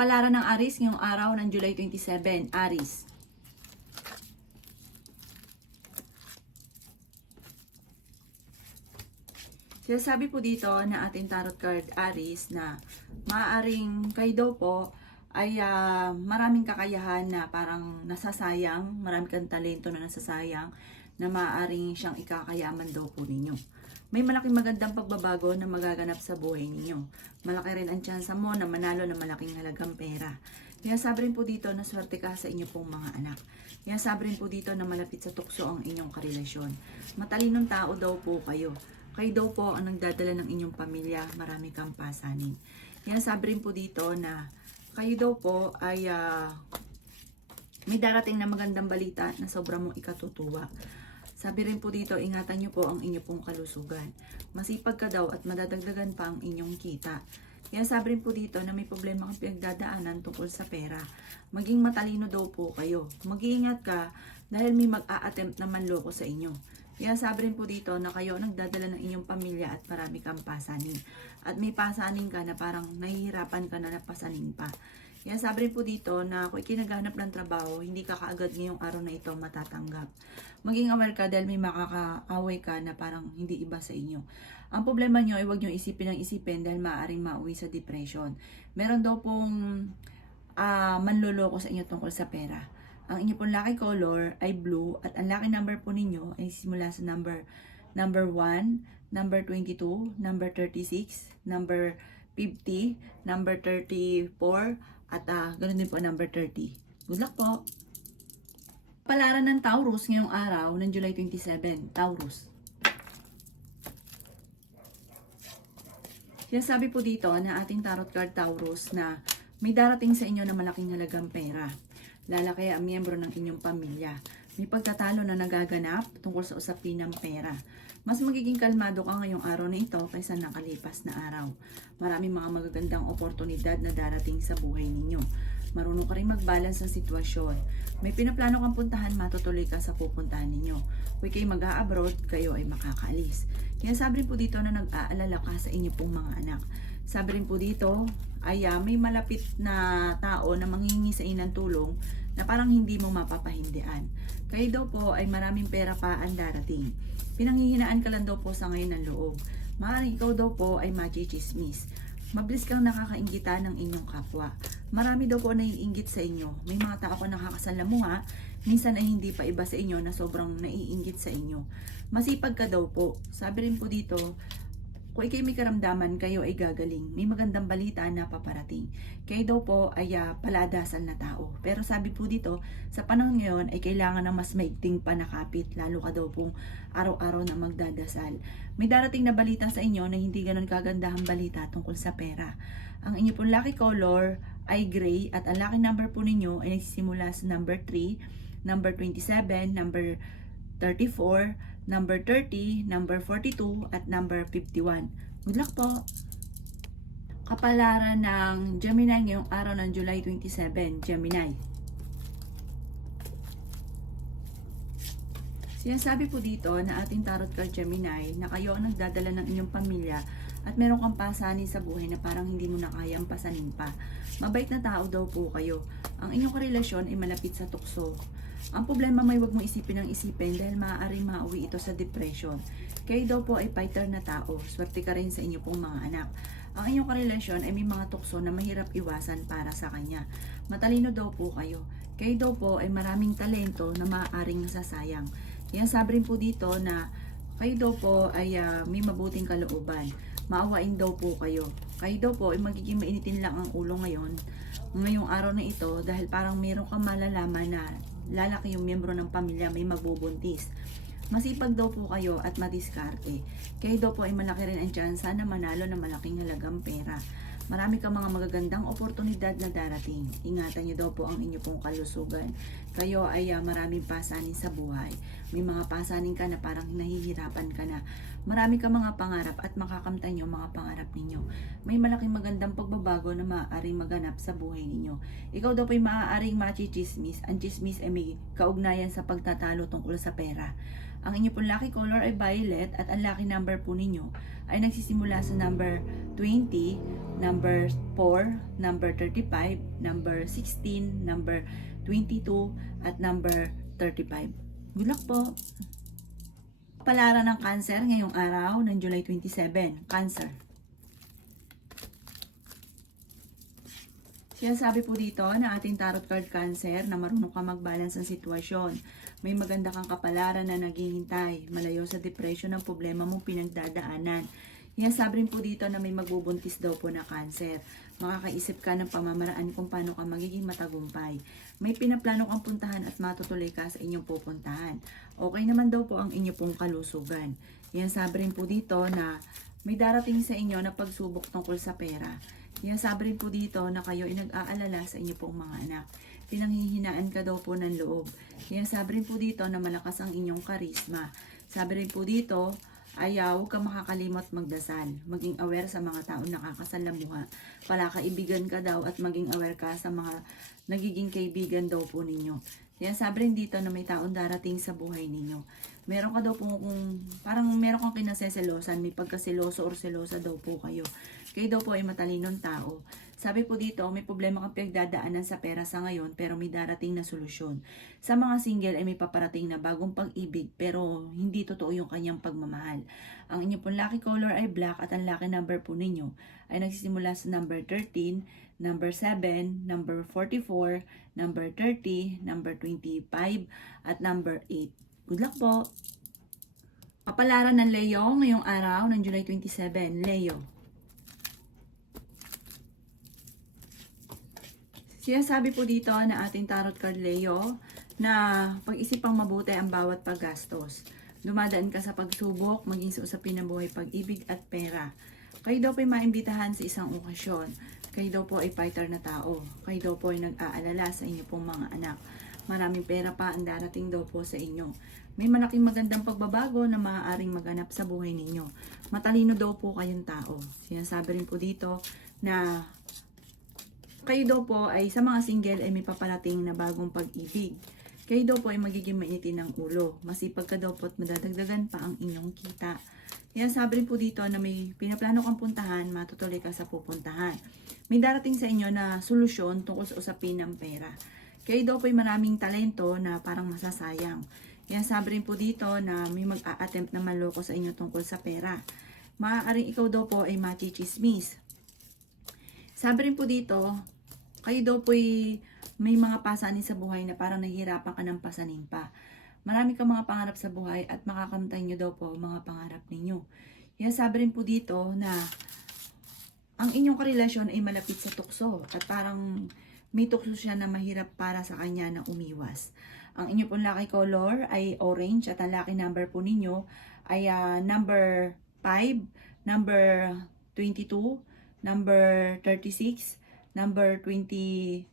Kapalaran ng Aris ngayong araw ng July 27, Aris. Sinasabi po dito na ating tarot card Aris na maaaring kayo daw po ay maraming kakayahan na parang nasasayang, marami kang talento na nasasayang na maaaring siyang ikakayaman daw po ninyo. May malaking magandang pagbabago na magaganap sa buhay ninyo. Malaki rin ang tsansa mo na manalo ng malaking halagang pera. Kaya sabi rin po dito na swerte ka sa inyo pong mga anak. Kaya sabi rin po dito na malapit sa tukso ang inyong karelasyon. Matalinong tao daw po kayo. Kayo daw po ang nagdadala ng inyong pamilya, marami kang pasanin. Kaya sabi rin po dito na kayo daw po ay may darating na magandang balita na sobrang mong ikatutuwa. Sabi rin po dito, ingatan nyo po ang inyong pong kalusugan. Masipag ka daw at madadagdagan pa ang inyong kita. Kaya sabi rin po dito na may problema kang pinagdadaanan tungkol sa pera. Maging matalino daw po kayo. Mag-iingat ka dahil may mag-a-attempt na manloko sa inyo. Kaya sabi rin po dito na kayo nagdadala ng inyong pamilya at marami kang pasanin. At may pasanin ka na parang nahihirapan ka na napasanin pa. Kaya sabi rin po dito na kung ikinaghanap ng trabaho, hindi ka kaagad ngayong araw na ito matatanggap. Maging aware ka dahil may makakaaway ka na parang hindi iba sa inyo. Ang problema nyo ay huwag nyo isipin ng isipin dahil maaaring mauwi sa depression. Meron daw pong manloloko sa inyo tungkol sa pera. Ang inyo pong lucky color ay blue at ang lucky number po ninyo ay simula sa number 1, number 22, number 36, number 50, number 34, at ganoon din po number 30. Good luck po! Palaran ng Taurus ngayong araw ng July 27, Taurus. Sinasabi po dito na ating tarot card Taurus na may darating sa inyo na malaking halagang pera. Lalaki ang miyembro ng inyong pamilya. May pagtatalo na nagaganap tungkol sa usapin ng pera. Mas magiging kalmado ka ngayong araw na ito kaysa nakalipas na araw. Maraming mga magagandang oportunidad na darating sa buhay ninyo. Marunong ka rin mag-balance ng sitwasyon. May pinaplano kang puntahan, matutuloy ka sa pupuntahan ninyo. Kung kayo mag-a-abroad, kayo ay makakaalis. Kaya sabi rin po dito na nag-aalala ka sa inyo pong mga anak. Sabi rin po dito ay may malapit na tao na manghihingi sa inyo ng tulong na parang hindi mo mapapahindian. Kayo daw po ay maraming pera pa ang darating. Pinanghihinaan ka lang daw po sa ngayon ng loob. Maaaring ikaw daw po ay machichismis. Mabilis kang nakakaingita ng inyong kapwa. Marami daw po naiinggit sa inyo. May mga tao po nakakasalamuha, minsan ay hindi pa iba sa inyo na sobrang naiinggit sa inyo. Masipag ka daw po. Sabi rin po dito, kung ikay may karamdaman, kayo ay gagaling. May magandang balita na paparating. Kayo daw po ay paladasal na tao. Pero sabi po dito, sa panahon ngayon ay kailangan ng mas maigting panakapit. Lalo ka daw pong araw-araw na magdadasal. May darating na balita sa inyo na hindi ganun kagandahang balita tungkol sa pera. Ang inyo pong lucky color ay gray at ang lucky number po ninyo ay nagsisimula sa number 3, number 27, number 34, number 30, number 42, at number 51. Good luck po! Kapalaran ng Gemini ngayong araw ng July 27, Gemini. Sinasabi po dito na ating tarot card Gemini na kayo ang nagdadala ng inyong pamilya at meron kang pasanin sa buhay na parang hindi mo na kayang pasanin pa. Mabait na tao daw po kayo. Ang inyong karelasyon ay malapit sa tukso. Ang problema may wag mo isipin ng isipin dahil maaaring mauwi ito sa depression. Kayo daw po ay fighter na tao. Swerte ka rin sa inyo pong mga anak. Ang inyong karelasyon ay may mga tukso na mahirap iwasan para sa kanya. Matalino daw po kayo. Kayo daw po ay maraming talento na maaaring nasasayang. Yan sabi rin po dito na kayo daw po ay may mabuting kalooban. Maawain daw po kayo. Kayo daw po ay magiging mainitin lang ang ulo ngayong araw na ito dahil parang meron kang malalaman na lalaki yung miyembro ng pamilya may magbubuntis. Masipag daw po kayo at madiskarte. Kayo daw po ay malaki rin ang tsansa na manalo ng malaking halagang pera. Marami kang mga magagandang oportunidad na darating. Ingatan niyo daw po ang inyo pong kalusugan. Kayo ay maraming pasanin sa buhay. May mga pasanin ka na parang nahihirapan ka na. Marami kang mga pangarap at makakamtan niyo mga pangarap ninyo. May malaking magandang pagbabago na maaaring maganap sa buhay ninyo. Ikaw daw po ay maaaring machichismis. Ang chismis ay may kaugnayan sa pagtatalo tungkol sa pera. Ang inyo pong lucky color ay violet at ang lucky number po ninyo ay nagsisimula sa number 20, number 4, number 35, number 16, number 22, at number 35. Good luck po! Palaran ng Cancer ngayong araw ng July 27. Cancer. Sinasabi po dito na ating tarot card Cancer na marunong ka mag-balance ng sitwasyon. May maganda kang kapalaran na naghihintay. Malayo sa depression ng problema mong pinagdadaanan. Sinasabi rin po dito na may magbubuntis daw po na Cancer. Makakaisip ka ng pamamaraan kung paano ka magiging matagumpay. May pinaplano kang puntahan at matutuloy ka sa inyong pupuntahan. Okay naman daw po ang inyo pong kalusugan. Sinasabi rin po dito na may darating sa inyo na pagsubok tungkol sa pera. Sabi rin po dito na kayo ay nag-aalala sa inyo pong mga anak. Pinanghihinaan ka daw po ng loob. Sabi rin po dito na malakas ang inyong karisma. Sabi rin po dito ay huwag kang makakalimot magdasal. Maging aware sa mga taong nakakasalamuha. Palakaibigan ka daw at maging aware ka sa mga nagiging kaibigan daw po ninyo. Sabi rin dito na may taong darating sa buhay ninyo. Meron ka daw po parang meron kang kinaseselosan, may pagkaseloso or selosa daw po kayo. Kayo daw po ay matalinong tao. Sabi po dito, may problema kang pinagdadaanan sa pera sa ngayon pero may darating na solusyon. Sa mga single ay may paparating na bagong pag-ibig pero hindi totoo yung kanyang pagmamahal. Ang inyo pong lucky color ay black at ang lucky number po ninyo ay nagsisimula sa number 13, number 7, number 44, number 30, number 25, at number 8. Good luck po! Kapalaran ng Leo ngayong araw ng July 27. Leo. Sinasabi po dito na ating tarot card Leo na pag-isipang mabuti ang bawat paggastos. Dumadaan ka sa pagsubok, maging sa usapin ng buhay, pag-ibig at pera. Kayo daw po ay maimbitahan sa isang okasyon. Kayo daw po ay fighter na tao. Kayo daw po ay nag-aalala sa inyo pong mga anak. Maraming pera pa ang darating daw po sa inyo. May malaking magandang pagbabago na maaaring maganap sa buhay ninyo. Matalino daw po kayong tao. Sinasabi rin po dito na kayo daw po ay sa mga single ay may paparating na bagong pag-ibig. Kayo daw po ay magiging mainitin ng ulo. Masipag ka daw po at madadagdagan pa ang inyong kita. Sabi rin po dito na may pinaplano kang puntahan, matutuloy ka sa pupuntahan. May darating sa inyo na solusyon tungkol sa usapin ng pera. Kayo daw po ay maraming talento na parang masasayang. Sabi rin po dito na may mag-a-attempt na manloko sa inyo tungkol sa pera. Maaaring ikaw daw po ay machichismis. Sabi rin po dito, kayo daw po ay may mga pasanin sa buhay na parang nahihirapan ka ng pasanin pa. Marami kang mga pangarap sa buhay at makakamtan nyo daw po mga pangarap ninyo. Sabi rin po dito na ang inyong karelasyon ay malapit sa tukso at parang may tukso siya na mahirap para sa kanya na umiwas. Ang inyo pong lucky color ay orange at ang lucky number po ninyo ay number 5, number 22, number 36, number 27,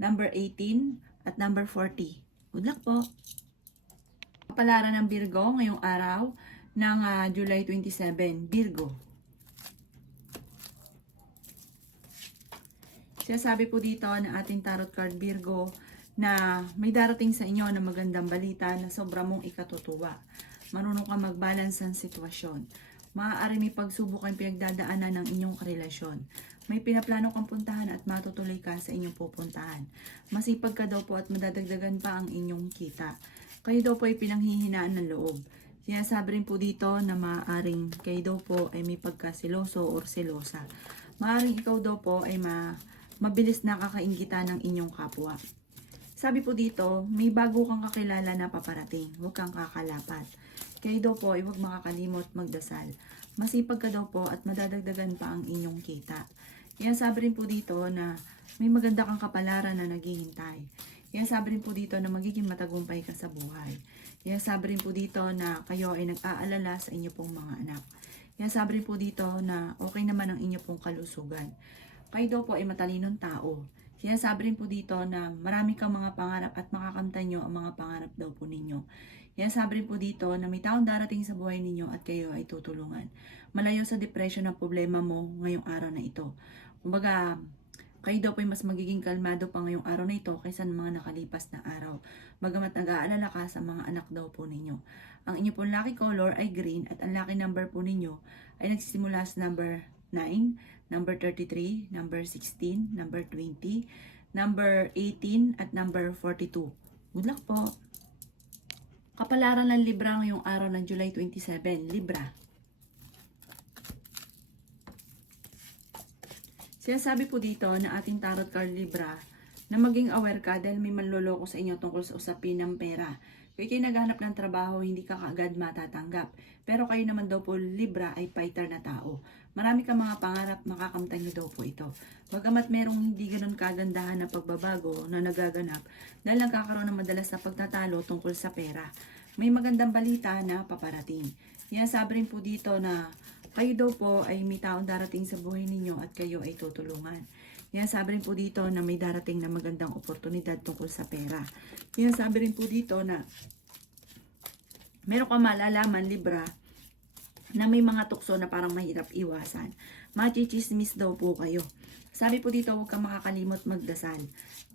number 18, at number 40. Good luck po! Kapalaran ng Virgo ngayong araw ng July 27. Virgo. Sinasabi po dito na ating tarot card Virgo na may darating sa inyo na magandang balita na sobra mong ikatutuwa. Marunong ka mag-balance ng sitwasyon. Maaari may pagsubok ang pinagdadaanan ng inyong karelasyon. May pinaplano kang puntahan at matutuloy ka sa inyong pupuntahan. Masipag ka daw po at madadagdagan pa ang inyong kita. Kayo daw po ay pinanghihinaan ng loob. Sinasabi rin po dito na maaaring kayo daw po ay may pagkasiloso or selosa. Maaaring ikaw daw po ay mabilis nakakainggitan ng inyong kapwa. Sabi po dito, may bago kang kakilala na paparating. Huwag kang kakalapat. Kayo daw po ay huwag makakalimot magdasal. Masipag ka daw po at madadagdagan pa ang inyong kita. Sabi rin po dito na may maganda kang kapalaran na naghihintay. Sabi rin po dito na magiging matagumpay ka sa buhay. Sabi rin po dito na kayo ay nag-aalala sa inyo pong mga anak. Sabi rin po dito na okay naman ang inyo pong kalusugan. Kayo daw po ay matalinong tao. Sinasabi rin po dito na marami kang mga pangarap at makakamtan nyo ang mga pangarap daw po ninyo. Sinasabi rin po dito na may taong darating sa buhay ninyo at kayo ay tutulungan. Malayo sa depression ang problema mo ngayong araw na ito. Kumbaga, Kayo daw po ay mas magiging kalmado pa ngayong araw na ito kaysa ng mga nakalipas na araw. Bagamat nag-aalala ka sa mga anak daw po ninyo. Ang inyo pong lucky color ay green at ang lucky number po ninyo ay nagsisimula sa number 9, number 33, number 16, number 20, number 18 at number 42. Good luck po! Kapalaran ng Libra ngayong araw ng July 27, Libra. Sinasabi po dito na ating tarot card Libra na maging aware ka dahil may manloloko sa inyo tungkol sa usapin ng pera. Kung ikay naghahanap ng trabaho, hindi ka kaagad matatanggap. Pero kayo naman daw po Libra ay fighter na tao. Marami kang mga pangarap, makakamtan nyo daw po ito. Bagamat merong hindi ganun kagandahan na pagbabago na nagaganap dahil nagkakaroon ng madalas na pagtatalo tungkol sa pera. May magandang balita na paparating. Yan sabi rin po dito na kayo daw po ay may taong darating sa buhay ninyo at kayo ay tutulungan. Yan sabi rin po dito na may darating na magandang oportunidad tungkol sa pera. Yan sabi rin po dito na meron kang malalaman Libra na may mga tukso na parang mahirap iwasan. Machichismis daw po kayo. Sabi po dito huwag kang makakalimot magdasal.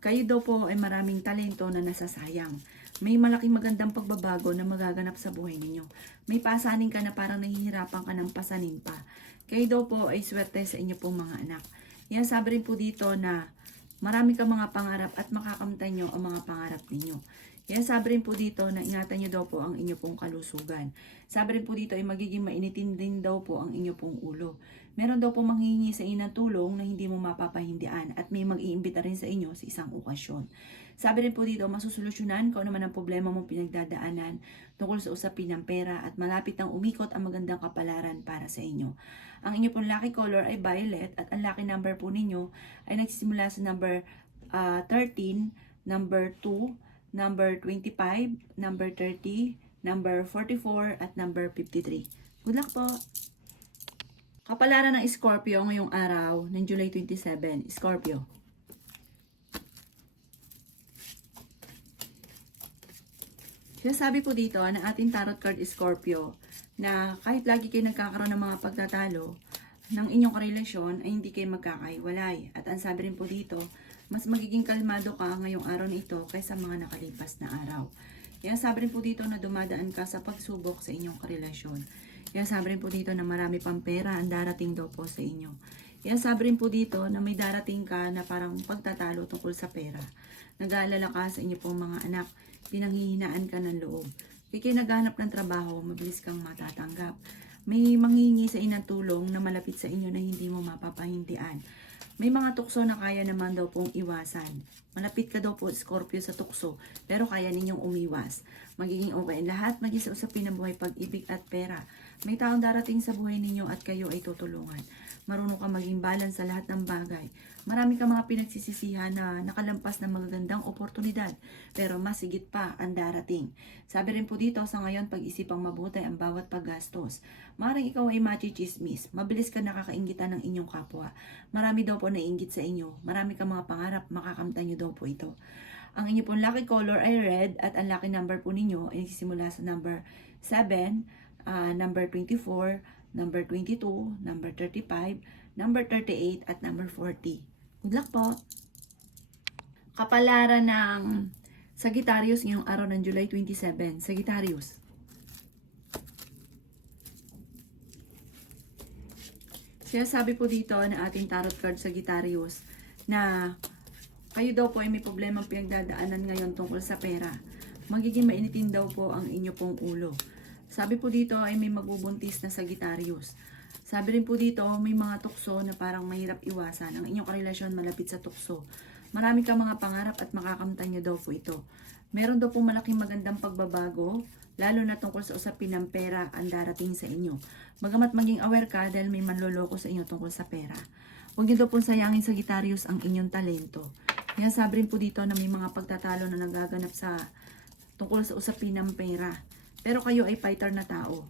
Kayo daw po ay maraming talento na nasasayang. May malaking magandang pagbabago na magaganap sa buhay ninyo. May pasanin ka na parang nahihirapan ka ng pasanin pa. Kayo daw po ay swerte sa inyo pong mga anak. Yan sabi rin po dito na marami kang mga pangarap at makakamtan nyo ang mga pangarap ninyo. Yan sabi rin po dito na ingatan nyo daw po ang inyo pong kalusugan. Sabi rin po dito ay magiging mainitin din daw po ang inyo pong ulo. Meron daw po manghihingi sa inyo ng tulong na hindi mo mapapahindian at may mag-iimbita rin sa inyo sa isang okasyon. Sabi rin po dito, masusolusyonan kung ano man ang problema mong pinagdadaanan tungkol sa usapin ng pera at malapit nang umikot ang magandang kapalaran para sa inyo. Ang inyo pong lucky color ay violet at ang lucky number po ninyo ay nagsisimula sa number 13, number 2, number 25, number 30, number 44 at number 53. Good luck po! Kapalaran ng Scorpio ngayong araw ng July 27, Scorpio. Sinasabi po dito na ating tarot card Scorpio na kahit lagi kayo nagkakaroon ng mga pagtatalo ng inyong karelasyon ay hindi kayo magkakaiwalay. At ang sabi rin po dito, mas magiging kalmado ka ngayong araw na ito kaysa mga nakalipas na araw. Kaya sabi rin po dito na dumadaan ka sa pagsubok sa inyong karelasyon. Kaya sabi rin po dito na marami pang pera ang darating daw po sa inyo. Kaya sabi rin po dito na may darating ka na parang pagtatalo tungkol sa pera. Nag-aalala ka sa inyo pong mga anak, pinanghihinaan ka ng loob. Kaya naghanap ng trabaho, mabilis kang matatanggap. May manghihingi sa inang tulong na malapit sa inyo na hindi mo mapapahindian. May mga tukso na kaya naman daw pong iwasan. Malapit ka daw po Scorpio sa tukso, pero kaya ninyong umiwas. Magiging okay lahat, maging sa usapin ng buhay, pag-ibig at pera. May taong darating sa buhay ninyo at kayo ay tutulungan. Marunong ka maging balance sa lahat ng bagay. Marami ka mga pinagsisisihan na nakalampas na magagandang oportunidad, pero mas higit pa ang darating. Sabi rin po dito sa ngayon, pag-isipang mabuti ang bawat paggastos. Maring ikaw ay machichismis, mabilis ka nakakaingitan ng inyong kapwa. Marami daw po naiinggit sa inyo. Marami ka mga pangarap, makakamtan nyo daw po ito. Ang inyo pong lucky color ay red at ang lucky number po ninyo ay nagsisimula sa number 7, number 24, number 22, number 35, number 38 at number 40. Good luck po! Kapalaran ng Sagittarius ngayong araw ng July 27. Sagittarius. Sinasabi po dito na ating tarot card Sagittarius na kayo daw po ay may problemang pinagdadaanan ngayon tungkol sa pera. Magiging mainitin daw po ang inyo pong ulo. Sabi po dito ay may magbubuntis na Sagittarius. Sabi rin po dito may mga tukso na parang mahirap iwasan. Ang inyong karelasyon malapit sa tukso. Marami kang mga pangarap at makakamtan nyo daw po ito. Meron daw po malaking magandang pagbabago, lalo na tungkol sa usapin ng pera ang darating sa inyo. Bagamat maging aware ka dahil may manloloko sa inyo tungkol sa pera. Huwag nyo daw po sayangin Sagittarius ang inyong talento. Kaya sabi rin po dito na may mga pagtatalo na nagaganap sa tungkol sa usapin ng pera. Pero kayo ay fighter na tao.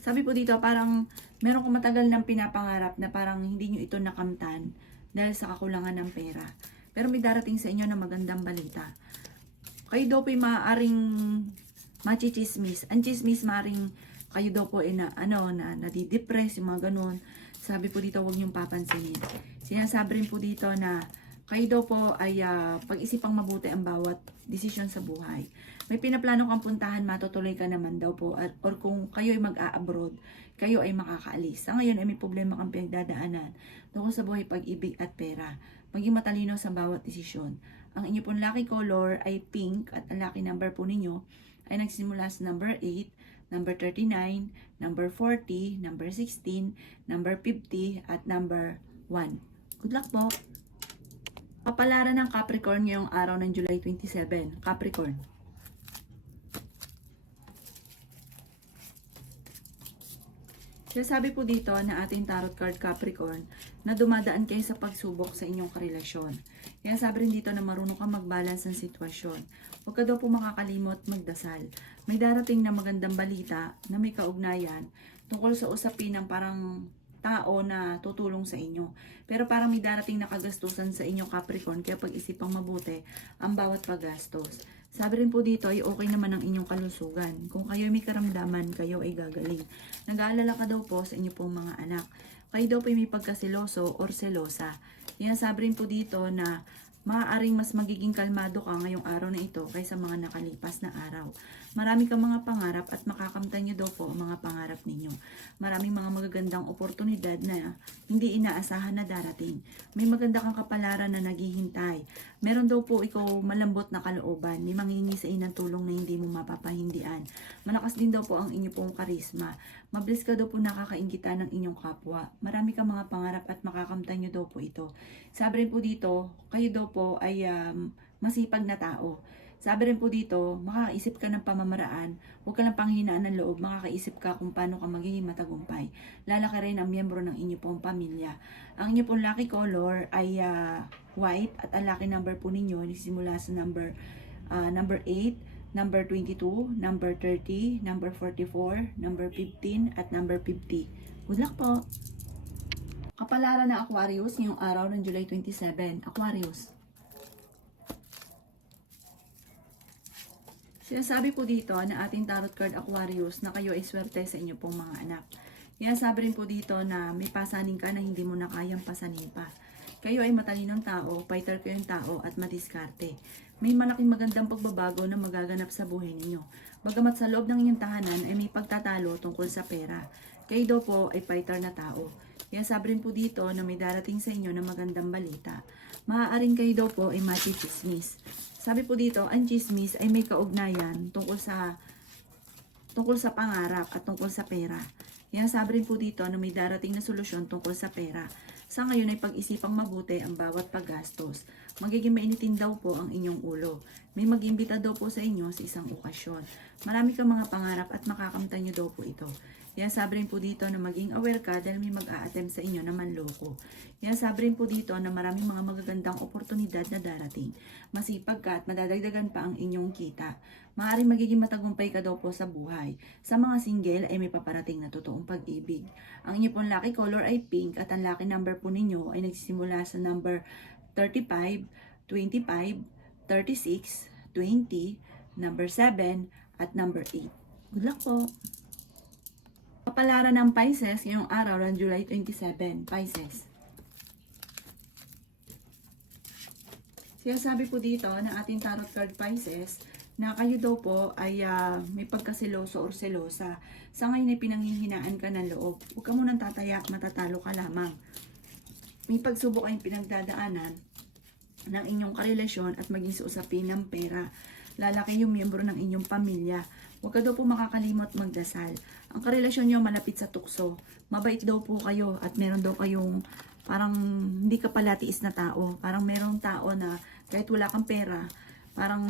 Sabi po dito, parang meron kong matagal ng pinapangarap na parang hindi nyo ito nakamtan dahil sa kakulangan ng pera. Pero may darating sa inyo na magandang balita. Kayo daw po ay maaaring machichismis. Ang chismis maaaring kayo daw po ay nadidepress, yung mga ganun. Sabi po dito, huwag niyong papansinin. Sinasabi rin po dito na Kayo daw po ay pag-isipang mabuti ang bawat desisyon sa buhay. May pinaplano kang puntahan, matutuloy ka naman daw po. Or kung kayo ay mag-a-abroad, kayo ay makakaalis. Sa ngayon ay may problema kang pinagdadaanan tungkol sa buhay, pag-ibig at pera. Maging matalino sa bawat desisyon. Ang inyo pong lucky color ay pink at ang lucky number po ninyo ay nagsimula sa number 8, number 39, number 40, number 16, number 50 at number 1. Good luck po! Kapalaran ng Capricorn ngayong araw ng July 27. Capricorn. Sinasabi po dito na ating tarot card Capricorn na dumadaan kayo sa pagsubok sa inyong karelasyon. Kaya sabi rin dito na marunong kang mag-balance ng sitwasyon. Huwag ka daw po makakalimot magdasal. May darating na magandang balita na may kaugnayan tungkol sa usapin ng parang tao na tutulong sa inyo. Pero parang may darating na kagastusan sa inyo Capricorn, kaya pag-isipang mabuti ang bawat paggastos. Sabi rin po dito ay okay naman ang inyong kalusugan. Kung kayo may karamdaman, kayo ay gagaling. Nag-aalala ka daw po sa inyo pong mga anak. Kayo daw po may pagkasiloso or selosa. Yan sabi rin po dito na maaaring mas magiging kalmado ka ngayong araw na ito kaysa mga nakalipas na araw. Marami kang mga pangarap at makakamtan nyo daw po ang mga pangarap ninyo. Maraming mga magagandang oportunidad na hindi inaasahan na darating. May maganda kang kapalaran na naghihintay. Meron daw po ikaw malambot na kalooban. May manghingi sa inang tulong na hindi mo mapapahindian. Malakas din daw po ang inyo pong karisma. Mabilis ka daw po nakakainggitan ng inyong kapwa. Marami kang mga pangarap at makakamtan nyo daw po ito. Sabi rin po dito, kayo daw po ay masipag na tao. Sabi rin po dito, makakaisip ka ng pamamaraan, huwag ka lang panghinaan ng loob, makakaisip ka kung paano ka magiging matagumpay. Lalaki rin ang miyembro ng inyo pong pamilya. Ang inyo pong lucky color ay white at ang lucky number po ninyo nagsimula sa number 8, number 22, number 30, number 44, number 15 at number 50. Good luck po! Kapalaran na Aquarius ngayong araw ng July 27. Aquarius. Sinasabi po dito na ating tarot card Aquarius na kayo ay swerte sa inyo pong mga anak. Kaya sabi rin po dito na may pasanin ka na hindi mo na kayang pasanin pa. Kayo ay matalinong tao, fighter kayong tao at madiskarte. May malaking magandang pagbabago na magaganap sa buhay ninyo. Bagamat sa loob ng inyong tahanan ay may pagtatalo tungkol sa pera. Kayo daw po ay fighter na tao. Kaya sabi rin po dito na may darating sa inyo na magandang balita. Maaaring kayo daw po ay mati-chismis. Sabi po dito, ang chismis ay may kaugnayan tungkol sa pangarap at tungkol sa pera. Kaya sabi rin po dito na may darating na solusyon tungkol sa pera. Sa ngayon ay pag-isipang mabuti ang bawat paggastos. Magiging mainitin daw po ang inyong ulo. May mag-imbita daw po sa inyo sa isang okasyon. Marami kang mga pangarap at makakamtan nyo daw po ito. Kaya sabi rin po dito na maging aware ka dahil may mag-a-attempt sa inyo na manloko. Kaya sabi rin po dito na maraming mga magagandang oportunidad na darating. Masipag ka at madadagdagan pa ang inyong kita. Maaaring magiging matagumpay ka daw po sa buhay. Sa mga single ay may paparating na totoong pag-ibig. Ang inyo pong lucky color ay pink at ang lucky number po ninyo ay nagsisimula sa number 35, 25, 36, 20, number 7 at number 8. Good luck po! Kapalaran ng Pisces ngayong araw ng July 27. Pisces. Sinasabi po dito ng ating tarot card Pisces na kayo daw po ay may pagkasiloso or selosa. Sa ngayon ay pinanghihinaan ka ng loob. Huwag ka munang tataya, matatalo ka lamang. May pagsubok ay pinagdadaanan ng inyong karelasyon at maging sa usapin ng pera. Lalaki yung miyembro ng inyong pamilya. Huwag ka daw po makakalimot magdasal. Ang karelasyon nyo malapit sa tukso. Mabait daw po kayo at meron daw kayong parang hindi ka palatiis na tao. Parang merong tao na kahit wala kang pera, parang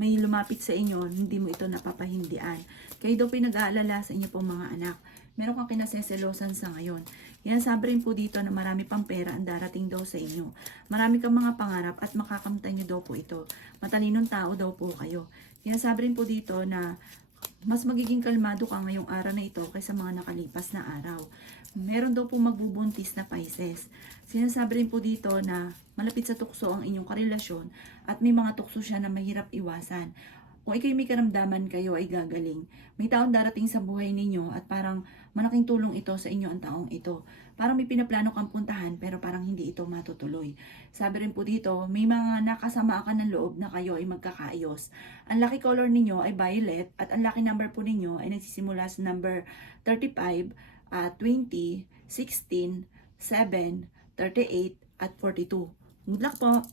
may lumapit sa inyo, hindi mo ito napapahindian. Kayo daw pinag-aalala sa inyo pong mga anak. Meron kang kinaseselosan sa ngayon. Yan sabi rin po dito na marami pang pera ang darating daw sa inyo. Marami kang mga pangarap at makakamtan nyo daw po ito. Matalinong tao daw po kayo. Yan sabi rin po dito na mas magiging kalmado ka ngayong araw na ito kaysa mga nakalipas na araw. Meron daw po magbubuntis na Pisces. Sinasabi rin po dito na malapit sa tukso ang inyong karelasyon at may mga tukso siya na mahirap iwasan. Kung ikaw'y may karamdaman kayo ay gagaling. May taong darating sa buhay ninyo at parang malaking tulong ito sa inyo ang taong ito. Parang may pinaplano kang puntahan pero parang hindi ito matutuloy. Sabi rin po dito, may mga nakasama ka ng loob na kayo ay magkakaayos. Ang lucky color ninyo ay violet at ang lucky number po ninyo ay nagsisimula sa number 35, 20, 16, 7, 38 at 42. Good luck po!